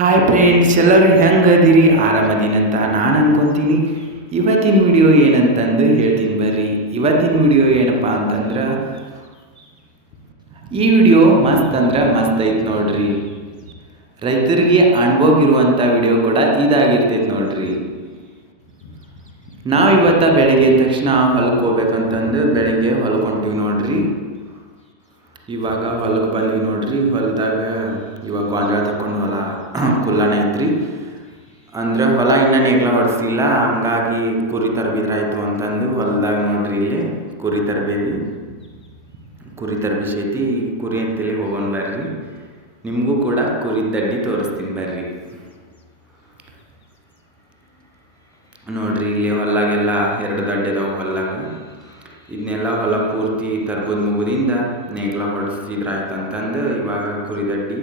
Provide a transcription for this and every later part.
Hi friends ಎಲ್ಲರೂ ಹೆಂಗದಿರಿ? ಆರಾಮದಿನಂತ ನಾನು ಅನ್ಕೊಂತೀನಿ. ಇವತ್ತಿನ ವಿಡಿಯೋ ಏನಂತಂದು ಹೇಳ್ತೀನಿ ಬರ್ರಿ. ಇವತ್ತಿನ ವಿಡಿಯೋ ಏನಪ್ಪ ಅಂತಂದ್ರೆ, ಈ ವಿಡಿಯೋ ಮಸ್ತ್ ಅಂದ್ರೆ ಮಸ್ತ್ ಐತೆ ನೋಡ್ರಿ. ರೈತರಿಗೆ ಅನುಭವ ವಿಡಿಯೋ ಕೂಡ ಇದಾಗಿರ್ತೈತೆ ನೋಡ್ರಿ. ನಾವು ಇವತ್ತ ಬೆಳಗ್ಗೆ ತಕ್ಷಣ ಹೊಲಕ್ಕೆ ಹೋಗ್ಬೇಕಂತಂದು ಬೆಳಗ್ಗೆ ಹೊಲಕ್ಕೆ ಹೊಂಟೀವಿ ನೋಡ್ರಿ. ಇವಾಗ ಹೊಲಕ್ಕೆ ಬಂದ್ವಿ ನೋಡ್ರಿ. ಹೊಲದಾಗ ಇವಾಗ ಗೊಂಜಾಳ ತಕೊಂಡು ಕುಲ್ಲಣ ಐತ್ರಿ. ಅಂದ್ರೆ ಹೊಲ ಇನ್ನೂ ನೇಗ್ಲ ಹೊಡೆಸಿಲ್ಲ, ಹಂಗಾಗಿ ಕುರಿ ತರಬಿದ್ರಾಯ್ತು ಅಂತಂದು ಹೊಲದಾಗ ನೋಡ್ರಿ ಇಲ್ಲಿ ಕುರಿ ತರಬೇತಿ ಕುರಿ ತರಬಿಸೈತಿ ಕುರಿ ಅಂತೇಳಿ ಹೋಗೋಣ ಬರ್ರಿ. ನಿಮಗೂ ಕೂಡ ಕುರಿ ದಡ್ಡಿ ತೋರಿಸ್ತೀನಿ ಬರ್ರಿ. ನೋಡ್ರಿ ಇಲ್ಲಿ ಹೊಲಾಗೆಲ್ಲ ಎರಡು ದಡ್ಡೆ ಅದಾವ ಹೊಲಾಗ ಇದನ್ನೆಲ್ಲ ಹೊಲ ಪೂರ್ತಿ ತರ್ಬೋದು ಮುಗುದಿಂದ ನೇಗ್ಲ ಹೊಡೆಸಿದ್ರಾಯ್ತು ಅಂತಂದು ಇವಾಗ ಕುರಿದಡ್ಡಿ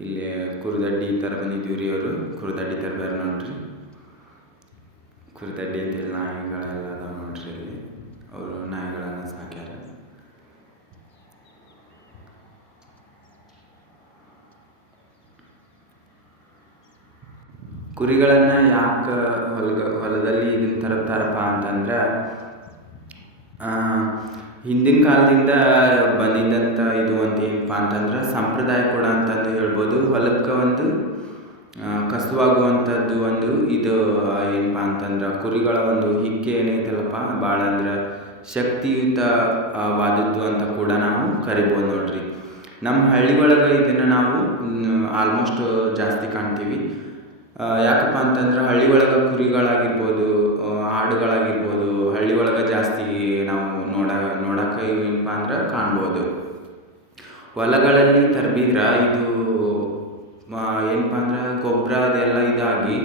ಇಲ್ಲಿ ಕುರ್ದಡ್ಡಿ ಥರ ಬಂದಿದ್ದೀವಿ ರೀ ಅವರು. ಕುರದಡ್ಡಿ ಥರ ಬೇರೆ ನೋಡ್ರಿ. ಕುರಿದಡ್ಡಿ ಅಂತೇಳಿ ನಾಯಿಗಳೆಲ್ಲ ಅದಾವ ನೋಡ್ರಿ ಇಲ್ಲಿ. ಅವರು ನಾಯಿಗಳನ್ನು ಸಾಕ್ಯಾರ. ಕುರಿಗಳನ್ನು ಯಾಕೆ ಹೊಲಗ ಹೊಲದಲ್ಲಿ ಇದನ್ನ ತರ್ತಾರಪ್ಪ ಅಂತಂದ್ರೆ ಹಿಂದಿನ ಕಾಲದಿಂದ ಬಂದಿದ್ದಂಥ ಇದು ಒಂದು ಏನಪ್ಪ ಅಂತಂದ್ರೆ ಸಂಪ್ರದಾಯ ಕೂಡ ಅಂತಂದು ಹೇಳ್ಬೋದು. ಹೊಲಕ್ಕೆ ಒಂದು ಕಸುವಾಗುವಂಥದ್ದು ಒಂದು ಇದು ಏನಪ್ಪ ಅಂತಂದ್ರೆ ಕುರಿಗಳ ಒಂದು ಹಿಕ್ಕೆ ಏನೈತಲ್ಲಪ್ಪ ಭಾಳ ಅಂದ್ರೆ ಶಕ್ತಿಯುತವಾದದ್ದು ಅಂತ ಕೂಡ ನಾವು ಕರಿಬೋದು ನೋಡ್ರಿ. ನಮ್ಮ ಹಳ್ಳಿಯೊಳಗೆ ಇದನ್ನು ನಾವು ಆಲ್ಮೋಸ್ಟ್ ಜಾಸ್ತಿ ಕಾಣ್ತೀವಿ. ಯಾಕಪ್ಪ ಅಂತಂದ್ರೆ ಹಳ್ಳಿ ಒಳಗೆ ಕುರಿಗಳಾಗಿರ್ಬೋದು ಆಡುಗಳಾಗಿರ್ಬೋದು ಹಳ್ಳಿ ಜಾಸ್ತಿ ನಾವು ನೋಡ, ನೋಡಕ್ಕೆ ಏನಪ್ಪ ಅಂದ್ರೆ ಕಾಣ್ಬೋದು. ಹೊಲಗಳಲ್ಲಿ ತರ್ಬಿದ್ರ ಇದು ಏನಪ್ಪ ಅಂದ್ರೆ ಗೊಬ್ಬರ ಅದೆಲ್ಲ ಇದಾಗಿ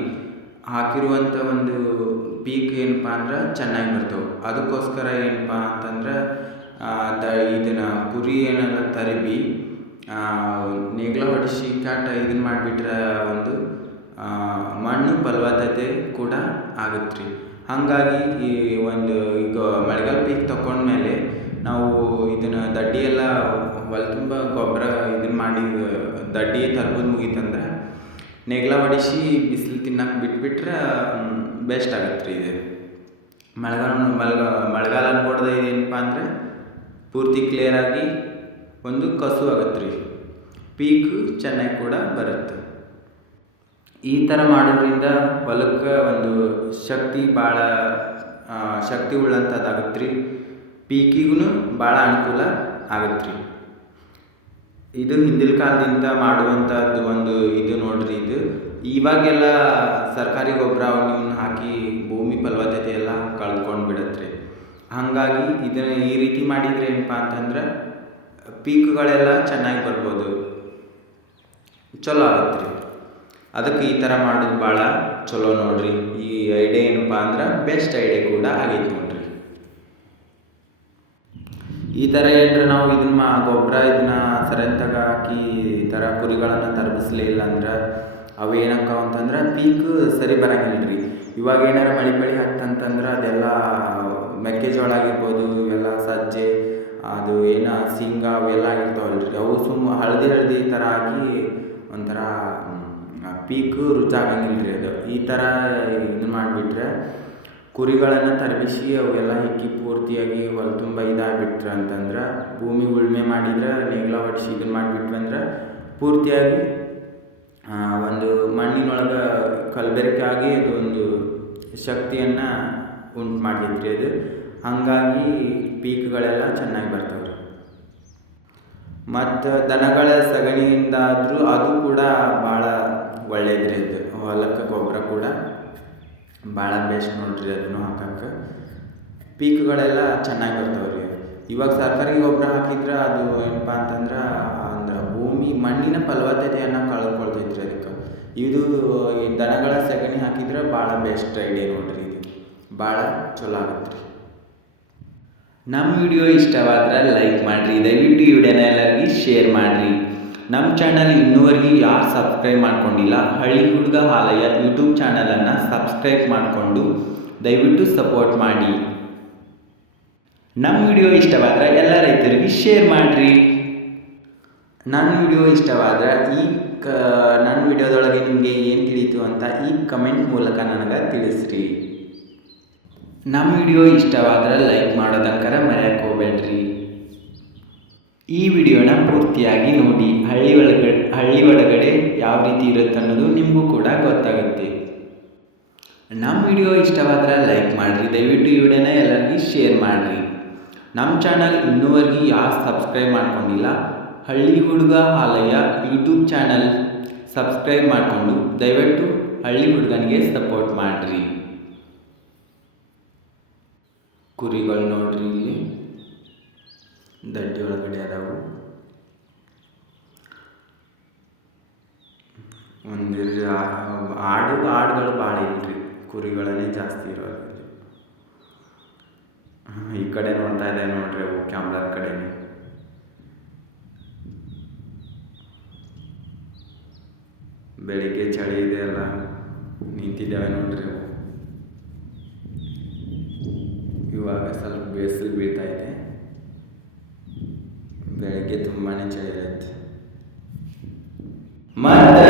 ಹಾಕಿರುವಂಥ ಒಂದು ಪೀಕ್ ಏನಪ್ಪ ಅಂದ್ರೆ ಚೆನ್ನಾಗಿ ಬರ್ತವೆ. ಅದಕ್ಕೋಸ್ಕರ ಏನಪ್ಪ ಅಂತಂದ್ರೆ ದ, ಇದನ್ನ ಕುರಿ ಏನೆಲ್ಲ ತರಬಿ ನೇಗ್ಲ ಹೊಡಿಸಿ ಕಾಟ ಇದನ್ನ ಮಾಡಿಬಿಟ್ರೆ ಒಂದು ಮಣ್ಣು ಫಲವತ್ತತೆ ಕೂಡ ಆಗುತ್ತೆ ರೀ. ಹಾಗಾಗಿ ಈ ಒಂದು ಈಗ ಮಳೆಗಾಲ ಪೀಕ್ ತಗೊಂಡ್ಮೇಲೆ ನಾವು ಇದನ್ನು ದಡ್ಡಿ ಎಲ್ಲ ಹೊಲ ತುಂಬ ಗೊಬ್ಬರ ಇದನ್ನ ಮಾಡಿ, ದಡ್ಡಿ ತರ್ಬೋದು ಮುಗೀತಂದ್ರೆ ನೇಗ್ಲ ಹೊಡಿಸಿ ಬಿಸಿಲು ತಿನ್ನಕ್ಕೆ ಬಿಟ್ಬಿಟ್ರೆ ಬೆಸ್ಟ್ ಆಗತ್ತೆ ರೀ ಇದು. ಮಳೆಗಾಲ ಮಳೆಗ ಮಳೆಗಾಲ ಅನ್ಕೊಡ್ದೆ ಇದೇನಪ್ಪ ಅಂದರೆ ಪೂರ್ತಿ ಕ್ಲಿಯರಾಗಿ ಒಂದು ಕಸು ಆಗತ್ತೆ ರೀ ಪೀಕ್ ಚೆನ್ನಾಗಿ ಕೂಡ ಬರುತ್ತೆ. ಈ ಥರ ಮಾಡೋದ್ರಿಂದ ಹೊಲಕ್ಕೆ ಒಂದು ಶಕ್ತಿ ಭಾಳ ಶಕ್ತಿ ಉಳ್ಳಂಥದ್ದು ರೀ ಪೀಕಿಗೂ ಭಾಳ ಅನುಕೂಲ ಆಗತ್ತೆ ರೀ ಇದು ಹಿಂದಿನ ಕಾಲದಿಂದ ಮಾಡುವಂಥದ್ದು ಒಂದು ಇದು ನೋಡ್ರಿ ಇದು. ಇವಾಗೆಲ್ಲ ಸರ್ಕಾರಿ ಗೊಬ್ಬರ ಅವನ್ನ ಹಾಕಿ ಭೂಮಿ ಫಲವತ್ತತೆ ಎಲ್ಲ ಕಳ್ಕೊಂಡು ಬಿಡತ್ರಿ. ಹಾಗಾಗಿ ಇದನ್ನು ಈ ರೀತಿ ಮಾಡಿದರೆ ಏನಪ್ಪ ಅಂತಂದ್ರೆ ಪೀಕುಗಳೆಲ್ಲ ಚೆನ್ನಾಗಿ ಬರ್ಬೋದು. ಚಲೋ ಆಗತ್ತೆ ರೀ ಅದಕ್ಕೆ ಈ ಥರ ಮಾಡೋದು ಭಾಳ ಚಲೋ ನೋಡ್ರಿ. ಈ ಐಡಿಯಾ ಏನಪ್ಪ ಅಂದ್ರೆ ಬೆಸ್ಟ್ ಐಡಿಯಾ ಕೂಡ ಆಗೈತೆ ನೋಡ್ರಿ. ಈ ಥರ ಏನ್ರಿ ನಾವು ಇದನ್ನ ಮಾ- ಗೊಬ್ಬರ ಇದನ್ನ ಸರಂತಾಗ ಹಾಕಿ ಈ ಥರ ಕುರಿಗಳನ್ನು ತರಬಿಸ್ಲೇ ಇಲ್ಲ ಅಂದ್ರೆ ಅವು ಅಂತಂದ್ರೆ ಪೀಕ್ ಸರಿ ಬರಂಗಿಲ್ಲ ರೀ ಇವಾಗ ಏನಾರ ಮಳೆ ಬೆಳೆ ಹತ್ತಂತಂದ್ರೆ ಅದೆಲ್ಲ ಮೆಕ್ಕೆಜೋಳ ಆಗಿರ್ಬೋದು ಇವೆಲ್ಲ ಸಜ್ಜೆ, ಅದು ಏನ ಶೇಂಗಾ ಅವೆಲ್ಲ ಆಗಿರ್ತಾವಲ್ಲ ರೀ ಅವು ಸುಮ್ಮ ಹಳದಿ ಹಳದಿ ಥರ ಆಗಿ ಒಂಥರ ಪೀಕು ರುಚಾಗಂಗಿಲ್ಲ ರೀ ಅದು. ಈ ಥರ ಇದನ್ನ ಮಾಡಿಬಿಟ್ರೆ ಕುರಿಗಳನ್ನು ತರಬಿಸಿ ಅವೆಲ್ಲ ಹಿಕ್ಕಿ ಪೂರ್ತಿಯಾಗಿ ಹೊಲ ತುಂಬ ಇದಾಗಿಬಿಟ್ರೆ ಅಂತಂದ್ರೆ ಭೂಮಿ ಉಳುಮೆ ಮಾಡಿದ್ರೆ ನೇಗ್ಲ ಹೊಡಿಸಿ ಇದನ್ನ ಮಾಡಿಬಿಟ್ವಿ ಅಂದ್ರೆ ಪೂರ್ತಿಯಾಗಿ ಒಂದು ಮಣ್ಣಿನೊಳಗೆ ಅದು ಒಂದು ಶಕ್ತಿಯನ್ನು ಉಂಟು ಮಾಡಿದ್ರಿ ಅದು. ಹಾಗಾಗಿ ಪೀಕ್ಗಳೆಲ್ಲ ಚೆನ್ನಾಗಿ ಬರ್ತವೆ ರೀ ಮತ್ತು ದನಗಳ ಸಗಣಿಯಿಂದ ಆದರೂ ಅದು ಕೂಡ ಭಾಳ ಒಳ್ಳೇದ್ರಿ ಅದು. ಹೊಲಕ್ಕೆ ಗೊಬ್ಬರ ಕೂಡ ಭಾಳ ಬೆಸ್ಟ್ ನೋಡ್ರಿ ಅದನ್ನು ಹಾಕಕ್ಕೆ. ಪೀಕ್ಗಳೆಲ್ಲ ಚೆನ್ನಾಗಿ ಬರ್ತಾವೆ ರೀ ಇವಾಗ ಸರ್ಕಾರಿ ಗೊಬ್ಬರ ಹಾಕಿದ್ರೆ ಅದು ಏನಪ್ಪ ಅಂತಂದ್ರೆ, ಅಂದ್ರೆ ಭೂಮಿ ಮಣ್ಣಿನ ಫಲವತ್ತತೆಯನ್ನು ಕಳ್ಕೊಳ್ತೈತ್ರಿ ಅದಕ್ಕೆ. ಇದು ಈ ದನಗಳ ಸಗಣಿ ಹಾಕಿದ್ರೆ ಭಾಳ ಬೆಸ್ಟ್ ಐಡಿಯಾ ನೋಡ್ರಿ ಇದು. ಭಾಳ ಚಲೋ ಆಗುತ್ತೆ ರೀ ನಮ್ಮ ವಿಡಿಯೋ ಇಷ್ಟವಾದ್ರೆ ಲೈಕ್ ಮಾಡಿರಿ, ದಯವಿಟ್ಟು ಈ ವಿಡಿಯೋನ ಎಲ್ಲರಿಗೂ ಶೇರ್ ಮಾಡಿರಿ. ನಮ್ಮ ಚಾನಲ್ ಇನ್ನೂವರೆಗೆ ಯಾರು ಸಬ್ಸ್ಕ್ರೈಬ್ ಮಾಡ್ಕೊಂಡಿಲ್ಲ, ಹಳ್ಳಿ ಹುಡುಗ ಹಾಲಯ್ಯ ಯೂಟ್ಯೂಬ್ ಚಾನಲನ್ನು ಸಬ್ಸ್ಕ್ರೈಬ್ ಮಾಡಿಕೊಂಡು ದಯವಿಟ್ಟು ಸಪೋರ್ಟ್ ಮಾಡಿ. ನಮ್ಮ ವಿಡಿಯೋ ಇಷ್ಟವಾದರೆ ಎಲ್ಲ ರೈತರಿಗೆ ಶೇರ್ ಮಾಡಿರಿ. ನನ್ನ ವಿಡಿಯೋ ಇಷ್ಟವಾದರೆ ಈ ಕ ನನ್ನ ವಿಡಿಯೋದೊಳಗೆ ನಿಮಗೆ ಏನು ತಿಳಿಯಿತು ಅಂತ ಈ ಕಮೆಂಟ್ ಮೂಲಕ ನನಗೆ ತಿಳಿಸ್ರಿ. ನಮ್ಮ ವಿಡಿಯೋ ಇಷ್ಟವಾದರೆ ಲೈಕ್ ಮಾಡೋದಕ್ಕರ ಮರೆಯಕ್ಕೆ ಹೋಗ್ಬೇಡ್ರಿ. ಈ ವಿಡಿಯೋನ ಪೂರ್ತಿಯಾಗಿ ನೋಡಿ, ಹಳ್ಳಿ ಒಳಗಡೆ ಹಳ್ಳಿ ಒಳಗಡೆ ಯಾವ ರೀತಿ ಇರುತ್ತೆ ಅನ್ನೋದು ನಿಮಗೂ ಕೂಡ ಗೊತ್ತಾಗುತ್ತೆ. ನಮ್ಮ ವಿಡಿಯೋ ಇಷ್ಟವಾದರೆ ಲೈಕ್ ಮಾಡಿರಿ, ದಯವಿಟ್ಟು ಈ ವಿಡಿಯೋನ ಎಲ್ಲರಿಗೂ ಶೇರ್ ಮಾಡಿರಿ. ನಮ್ಮ ಚಾನಲ್ ಇನ್ನೂವರೆಗೆ ಯಾರು ಸಬ್ಸ್ಕ್ರೈಬ್ ಮಾಡ್ಕೊಂಡಿಲ್ಲ, ಹಳ್ಳಿ ಹುಡುಗ ಆಲಯ ಯೂಟ್ಯೂಬ್ ಚಾನಲ್ ಸಬ್ಸ್ಕ್ರೈಬ್ ಮಾಡಿಕೊಂಡು ದಯವಿಟ್ಟು ಹಳ್ಳಿ ಹುಡುಗನಿಗೆ ಸಪೋರ್ಟ್ ಮಾಡಿರಿ. ಕುರಿಗಳು ನೋಡ್ರಿ ಇಲ್ಲಿ. ದಡ್ಡಿ ಒಳಗಡೆ ಅದಾವು. ಒಂದಿರ ಆಡು, ಆಡುಗಳು ಭಾಳ ಇಲ್ರಿ. ಕುರಿಗಳನ್ನೇ ಜಾಸ್ತಿ ಇರೋದು. ಈ ಕಡೆ ನೋಡ್ತಾ ಇದೆ ನೋಡ್ರಿ ಅವು ಕ್ಯಾಮ್ರಾದ ಕಡೆ ಬೆಳಿಗ್ಗೆ ಚಳಿ ಇದೆ ಅಲ್ಲ, ನಿಂತಿದ್ದಾವೆ ನೋಡ್ರಿ ಅವು. ಇವಾಗ ಸ್ವಲ್ಪ ಬೇಸಿಲು ಬೀಳ್ತಾ ಇದೆ ಬೆಳಗ್ಗೆ ತುಂಬಾನೇ ಚಳಿ ಇರುತ್ತೆ ಮತ್ತೆ